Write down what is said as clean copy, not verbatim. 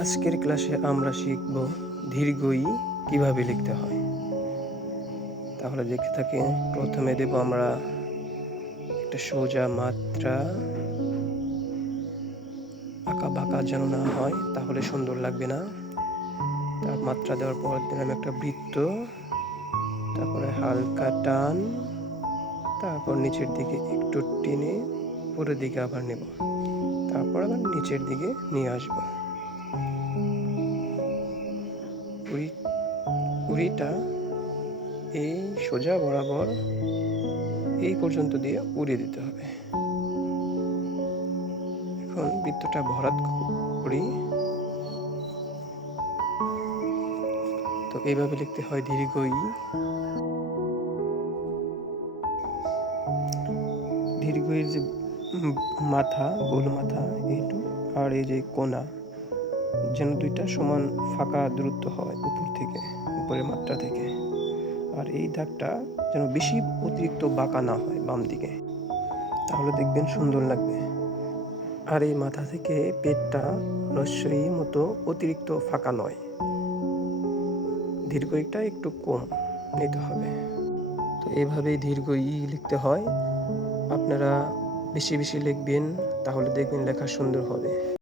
আজকের ক্লাসে আমরা শিখব দীর্ঘ ই কিভাবে লিখতে হয়। তাহলে দেখতে থাকি। প্রথমে দেব আমরা একটা সোজা মাত্রা, আঁকা বাঁকা যেন না হয়, তাহলে সুন্দর লাগবে না। তার মাত্রা দেওয়ার পর দিলাম একটা বৃত্ত, তারপরে হালকা টান, তারপর নিচের দিকে একটু টেনে উপরের দিকে আবার নেব, তারপর আবার নিচের দিকে নিয়ে আসব। উড়িটা এই সোজা বরাবর এই পর্যন্ত দিয়ে উড়িয়ে দিতে হবে। এখন বৃত্তটা ভরাট করি। তো এইভাবে লিখতে হয় দীর্ঘ ই। দীর্ঘ এর যে মাথা, গোল মাথা এইটু, আর এই যে কোণা, যেন দুইটা সমান ফাঁকা দূরত্ব হয় উপর থেকে, উপরের মাত্রা থেকে। আর এই দাগটা যেন বেশি অতিরিক্ত বাঁকা না হয় বাম দিকে, তাহলে দেখবেন সুন্দর লাগবে। আর এই মাথা থেকে পেটটা রস্যই মতো অতিরিক্ত ফাঁকা নয়, দীর্ঘ ইটা একটু কম নিতে হবে। তো এইভাবেই দীর্ঘ ই লিখতে হয়। আপনারা বেশি বেশি লিখবেন, তাহলে দেখবেন লেখা সুন্দর হবে।